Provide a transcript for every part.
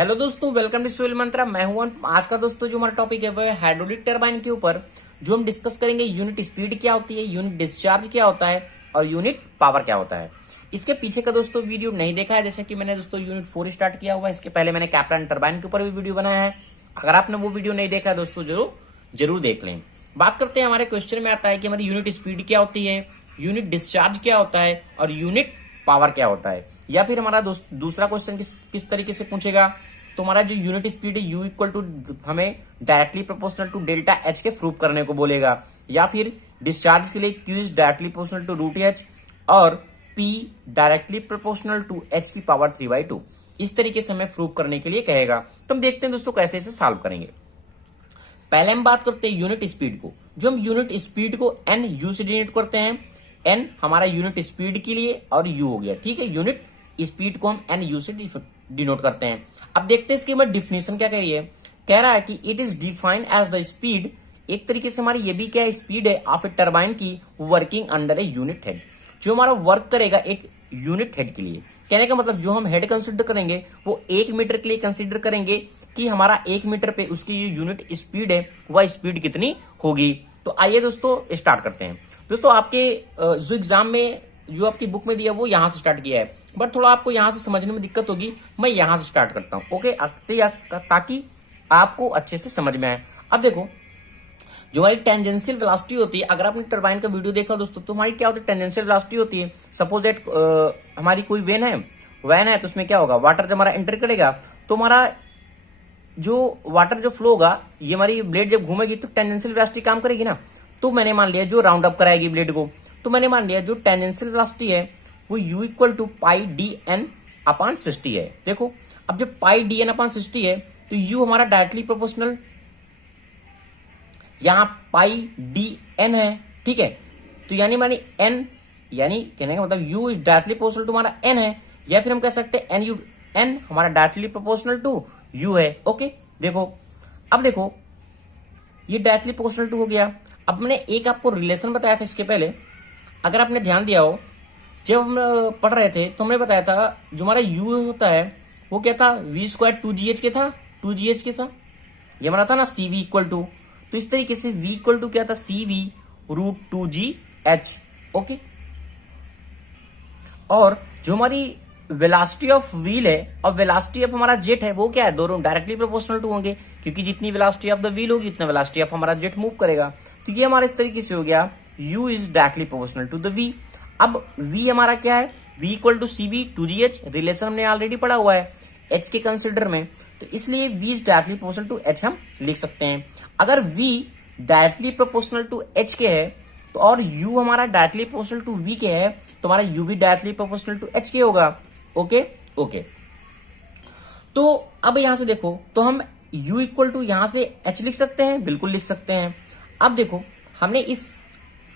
Hello दोस्तों, welcome to soil मंत्रा। मैं हूं आज का दोस्तों जो हमारा टॉपिक है वो है हाइड्रोलिक टरबाइन के ऊपर। जो हम डिस्कस करेंगे यूनिट स्पीड क्या होती है, यूनिट डिस्चार्ज क्या होता है और यूनिट पावर क्या होता है। इसके पीछे का दोस्तों वीडियो नहीं देखा है, जैसे कि मैंने दोस्तों यूनिट 4 स्टार्ट किया हुआ है। इसके पहले मैंने कैप्टन टरबाइन के ऊपर भी वीडियो बनाया है। अगर आपने वो वीडियो नहीं देखा है दोस्तों जरूर देख लें। बात करते हैं, हमारे क्वेश्चन में आता है कि हमारी यूनिट स्पीड क्या होती है, यूनिट डिस्चार्ज क्या होता है और यूनिट पावर क्या होता है। या फिर हमारा दूसरा क्वेश्चन किस तरीके से पूछेगा, तो हमारा जो यूनिट स्पीड है U इक्वल टू हमें directly proportional to delta H के प्रूव करने को बोलेगा। या फिर डिस्चार्ज के लिए Q is directly proportional to root H और P directly proportional to H की पावर 3/2। इस तरीके से हमें प्रूव करने के लिए कहेगा। तो हम देखते हैं दोस्तों कैसे इसे सॉल्व करेंगे। पहले हम बात करते हैं यूनिट स्पीड को। जो हम यूनिट स्पीड को NU से डिनोट करते हैं। N हमारा यूनिट स्पीड के लिए और U हो गया, ठीक है। यूनिट स्पीड को हम NU से डिनोट करते हैं। अब देखते हैं इसकी हमारी डिफिनेशन क्या कह रही है। कह रहा है कि it is defined as the speed, एक तरीके से हमारी ये भी क्या है, स्पीड है ऑफ ए टरबाइन की working under a unit head. जो हमारा वर्क करेगा एक यूनिट हेड के लिए। कहने का मतलब जो हम हेड कंसिडर करेंगे वो 1 मीटर के लिए कंसिडर करेंगे कि हमारा 1 मीटर पे उसकी जो यूनिट स्पीड है वह स्पीड कितनी होगी। तो आइए दोस्तों स्टार्ट करते हैं। दोस्तों आपके जो एग्जाम में जो आपकी बुक में दिया वो यहां से स्टार्ट किया है, बट थोड़ा आपको यहां से समझने में दिक्कत होगी। मैं यहां से स्टार्ट करता हूं, ओके, ताकि आपको अच्छे से समझ में आए। अब देखो, जो हमारी टेंजेंशियल वेलोसिटी होती है, अगर आपने टरबाइन का वीडियो देखा दोस्तों तो हमारी क्या होती है, टेंजेंशियल वेलोसिटी होती है। सपोज दैट हमारी कोई वैन है तो उसमें क्या होगा, वाटर जब हमारा एंटर करेगा तो हमारा जो वाटर जो फ्लो होगा, ये हमारी ब्लेड जब घूमेगी तो टेंजेंशियल वेलोसिटी काम करेगी ना। तो मैंने मान लिया जो राउंड अप कराएगी ब्लेड को, तो मैंने मान लिया जो टेंजेंशियल वेलोसिटी है वो U equal to pi DN upon 60 है। देखो अब जब पाई DN अपॉन 60 है तो U हमारा डायरेक्टली प्रोपोर्शनल, यहां पाई DN है, ठीक है। तो यानी मानी N, यानी कहने का मतलब U is directly proportional to हमारा N है, या फिर हम कह सकते हैं N हमारा डायरेक्टली प्रोपोर्शनल टू U है, ओके। देखो अब देखो ये डायरेक्टली प्रोपोर्शनल टू हो गया। अब मैंने एक आपको रिलेशन बताया था इसके पहले, अगर आपने ध्यान दिया हो, जब हम पढ़ रहे थे तो हमने बताया था जो हमारा U होता है वो क्या था, V² 2GH के था, 2GH के था, ये हमारा था ना CV इक्वल टू। तो इस तरीके से V इक्वल टू क्या था, CV रूट 2GH, ओके। और जो हमारी वेलोसिटी ऑफ व्हील है और वेलोसिटी ऑफ हमारा जेट है वो क्या है, दोनों डायरेक्टली प्रोपोर्शनल टू होंगे, क्योंकि जितनी वेलोसिटी ऑफ द व्हील होगी उतना वेलोसिटी ऑफ हमारा जेट मूव करेगा। तो ये हमारा इस तरीके से हो गया, U is directly proportional to the V। अब V हमारा क्या है, V equal to CV 2GH, relation हमने ऑलरेडी पढ़ा हुआ है H के कंसिडर में, तो इसलिए V is directly proportional to H हम लिख सकते हैं। अगर V directly proportional to H के है तो और U हमारा डायरेक्टली प्रोपोर्शनल टू V के है, तो हमारा U भी डायरेक्टली प्रोपोर्शनल टू H के होगा, ओके ओके। तो अब यहां से देखो, तो हम U इक्वल टू यहां से H लिख सकते हैं, बिल्कुल लिख सकते हैं। अब देखो हमने इस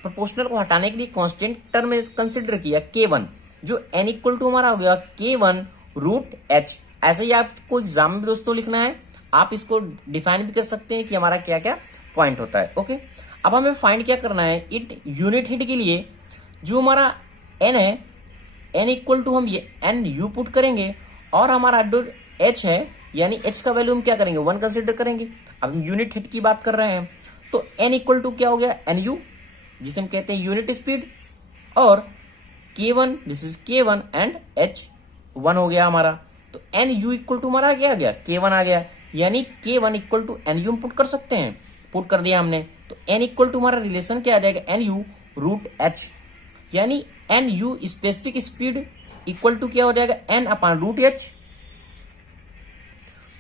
प्रोपोर्शनल को हटाने के लिए कांस्टेंट टर्म में कंसिडर किया K1, जो N इक्वल टू हमारा हो गया K1 रूट H। ऐसे ही आपको एग्जाम में दोस्तों लिखना है, आप इसको डिफाइन भी कर सकते हैं कि हमारा क्या क्या पॉइंट होता है, ओके। अब हमें फाइंड क्या करना है, इट यूनिट हेड के लिए जो हमारा N है, N इक्वल टू हम ये NU पुट करेंगे और हमारा जो H है यानी H का वैल्यू हम क्या करेंगे, 1 कंसिडर करेंगे। अब हम यूनिट हेड की बात कर रहे हैं तो N इक्वल टू क्या हो गया, NU, जिसे हम कहते हैं यूनिट स्पीड, और K1 this is K1 and H 1 हो गया हमारा। तो NU इक्वल टू हमारा क्या आ गया, K1 आ गया, यानी K1 इक्वल टू NU हम पुट कर सकते हैं, पुट कर दिया हमने। तो N इक्वल टू हमारा रिलेशन क्या आ जाएगा, NU रूट H, यानी NU specific speed equal to क्या हो जाएगा, N अपॉन रूट H।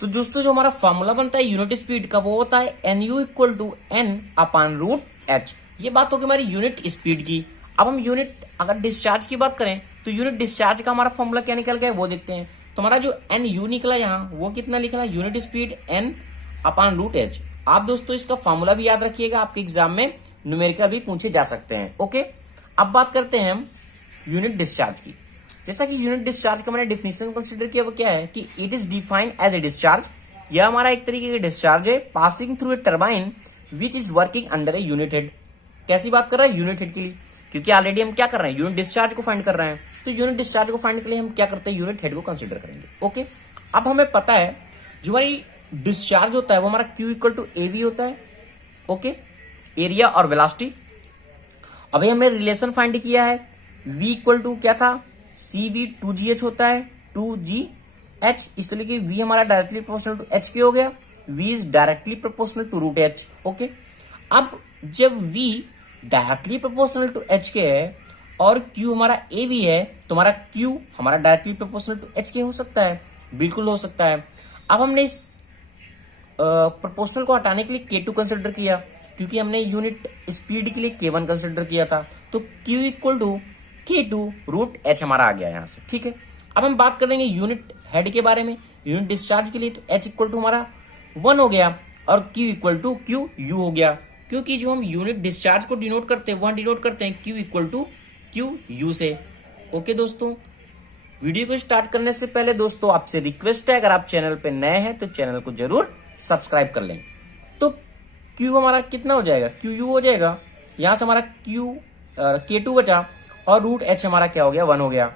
तो दोस्तों जो हमारा फॉर्मूला बनता है यूनिट स्पीड का वो होता है NU equal to N upon root H। ये बात होगी हमारी यूनिट स्पीड की। अब हम यूनिट अगर डिस्चार्ज की बात करें तो यूनिट डिस्चार्ज का हमारा फॉर्मूला क्या निकल गया वो देखते हैं। तो हमारा जो NU निकला यहाँ वो कितना निकला, unit speed N upon root H। आप दोस्तों इसका फॉर्मूला भी याद रखिएगा, आपके एग्जाम में न्यूमेरिकल भी पूछे जा सकते हैं, ओके। अब बात करते हैं हम यूनिट डिस्चार्ज की। जैसा कि यूनिट डिस्चार्ज का मैंने डिफिनेशन कंसीडर किया वो क्या है कि it is defined as a discharge. यह हमारा एक तरीके का डिस्चार्ज है passing through a turbine which is working under a unit head. कैसी बात कर रहा है, यूनिट हेड के लिए, क्योंकि ऑलरेडी हम क्या कर रहे हैं, यूनिट डिस्चार्ज को फाइंड कर रहे हैं। तो यूनिट डिस्चार्ज को फाइंड के लिए हम क्या करते हैं, यूनिट हेड को कंसीडर करेंगे, ओके। अब हमें पता है जो हमारी डिस्चार्ज होता है वो हमारा Q इक्वल टू AV होता है, ओके, एरिया और वेलोसिटी। अभी हमने रिलेशन फाइंड किया है, V इक्वल टू क्या था, CV 2GH होता है, 2GH, इसलिए कि V हमारा डायरेक्टली प्रोपोर्शनल टू H के हो गया, V is directly proportional to root H, okay. अब जब V directly proportional to H के है और Q हमारा AV है, तो हमारा Q हमारा डायरेक्टली प्रोपोर्शनल टू H के हो सकता है, बिल्कुल हो सकता है। अब हमने इस प्रोपोर्शनल को हटाने के लिए K2 कंसिडर किया, क्योंकि हमने यूनिट स्पीड के लिए K1 कंसिडर किया था, तो Q equal to K2 root H हमारा आ गया यहाँ से, ठीक है। अब हम बात करेंगे यूनिट हेड के बारे में, यूनिट डिस्चार्ज के लिए, तो H इक्वल टू हमारा 1 हो गया और Q इक्वल टू QU हो गया, क्योंकि जो हम यूनिट डिस्चार्ज को डिनोट करते हैं वहां डिनोट करते हैं Q इक्वल टू QU से, ओके दोस्तों। वीडियो को स्टार्ट करने से पहले दोस्तों आपसे रिक्वेस्ट है, अगर आप चैनल पे नए हैं तो चैनल को जरूर सब्सक्राइब कर लें। तो Q हमारा कितना हो जाएगा, QU हो जाएगा, यहां से हमारा K2 बचा और रूट H हमारा क्या हो गया, 1 हो गया।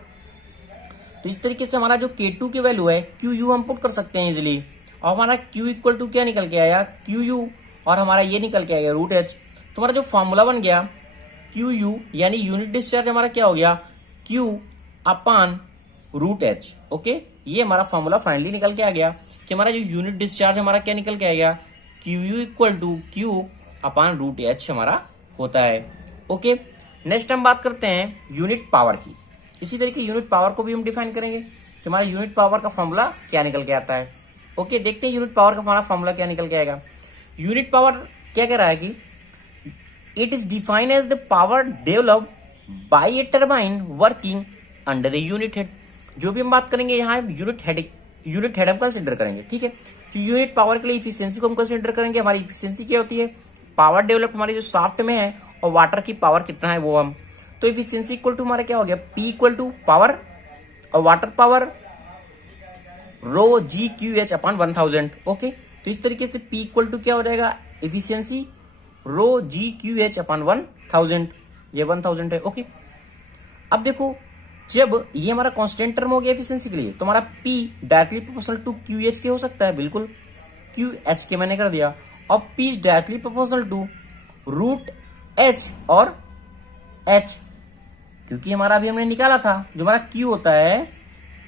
तो इस तरीके से हमारा जो K2 की वैल्यू है QU हम पुट कर सकते हैं इजिली, और हमारा Q इक्वल टू क्या निकल के आया, QU, और हमारा ये निकल के आएगा रूट H। तो हमारा जो फॉर्मूला बन गया QU यानी यूनिट डिस्चार्ज हमारा क्या हो गया, Q upon root H, okay. ये हमारा फॉर्मूला फाइनली निकल के आ गया कि हमारा जो यूनिट डिस्चार्ज हमारा क्या निकल के आएगा, QU equal to Q upon root H हमारा होता है, ओके। नेक्स्ट हम बात करते हैं यूनिट पावर की। इसी तरीके यूनिट पावर को भी हम डिफाइन करेंगे कि हमारा यूनिट पावर का फॉर्मूला क्या निकल के आता है, ओके। देखते हैं यूनिट पावर का हमारा फॉर्मूला क्या निकल के आएगा। यूनिट पावर क्या कह रहा है कि it is defined as the power develop by a turbine working under a unit head. जो भी हम बात करेंगे यहाँ यूनिट हेड हम कंसिडर करेंगे, ठीक है। तो यूनिट पावर के लिए इफिशियंसी को हम कंसिडर करेंगे। हमारी इफिशियंसी क्या होती है, पावर डेवलप हमारी जो शाफ्ट में है और वाटर की पावर कितना है वो हम, तो इफिशियंसी इक्वल टू हमारा क्या हो गया, P इक्वल टू पावर और वाटर पावर रो GQH अपॉन 1000, ओके। तो इस तरीके से P इक्वल टू क्या हो जाएगा, इफिशियंसी रो GQH अपॉन 1000, ये 1000 है, ओके। अब देखो जब ये हमारा कांस्टेंट टर्म हो गया एफिशिएंसी के लिए, तो हमारा P directly proportional to QH के हो सकता है, बिल्कुल QH के मैंने कर दिया, और P directly proportional to root H और H, क्योंकि हमारा अभी हमने निकाला था जो हमारा Q होता है,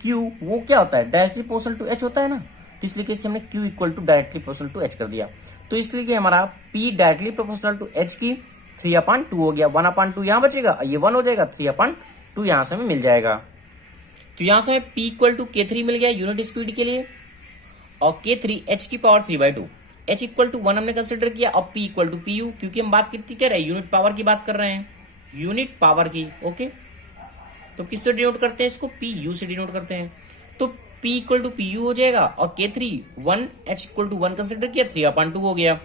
Q वो क्या होता है, डायरेक्टली प्रोपोर्शनल टू H होता है ना, तो इसलिए कि हमने Q equal to directly proportional to H कर दिया। तो इसलिए कि हमारा P directly proportional to H की 3/2 हो गया, 1/2 यहाँ बचेगा, ये 1 हो जाएगा, 3/2 यहाँ से हमें मिल जाएगा। तो यहाँ से हमें P इक्वल टू K3 मिल गया यूनिट स्पीड के लिए, और K3 H की पावर 3/2, H इक्वल टू 1 हमने कंसिडर किया, और P इक्वल टू PU, क्योंकि हम बात कितनी कर रहे हैं, यूनिट पावर की बात कर रहे हैं, यूनिट पावर की, ओके। तो किससे डिनोट करते हैं इसको, PU से डिनोट करते हैं। तो P इक्वल टू PU हो जाएगा, और K3 1 H equal to 1 consider किया, 3/2 हो गया।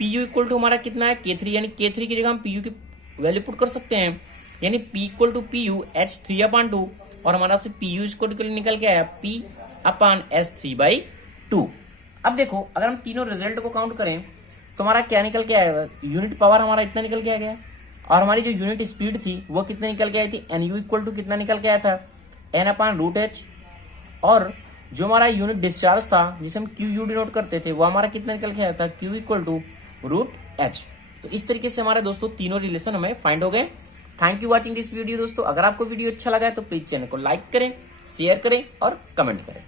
PU इक्वल टू हमारा कितना है, K3, यानी K3 की जगह हम PU की वैल्यू पुट कर सकते हैं, यानी P equal to PU H 3/2, और हमारा से PU इसको निकल के आया P अपान S 3/2। अब देखो अगर हम तीनों रिजल्ट को काउंट करें तो हमारा क्या निकल के आएगा, यूनिट पावर हमारा इतना निकल के आ गया, और हमारी जो यूनिट स्पीड थी वो कितने निकल के आई थी, NU इक्वल टू कितना निकल के आया था, N अपान रूट H, और जो हमारा यूनिट डिस्चार्ज था जिसे हम QU डिनोट करते थे वो हमारा कितना निकल के आया था, Q equal to root H। तो इस तरीके से हमारे दोस्तों तीनों रिलेशन हमें फाइंड हो गए। Thank you watching this video दोस्तों। अगर आपको वीडियो अच्छा लगा है तो प्लीज चैनल को लाइक करें, शेयर करें और कमेंट करें।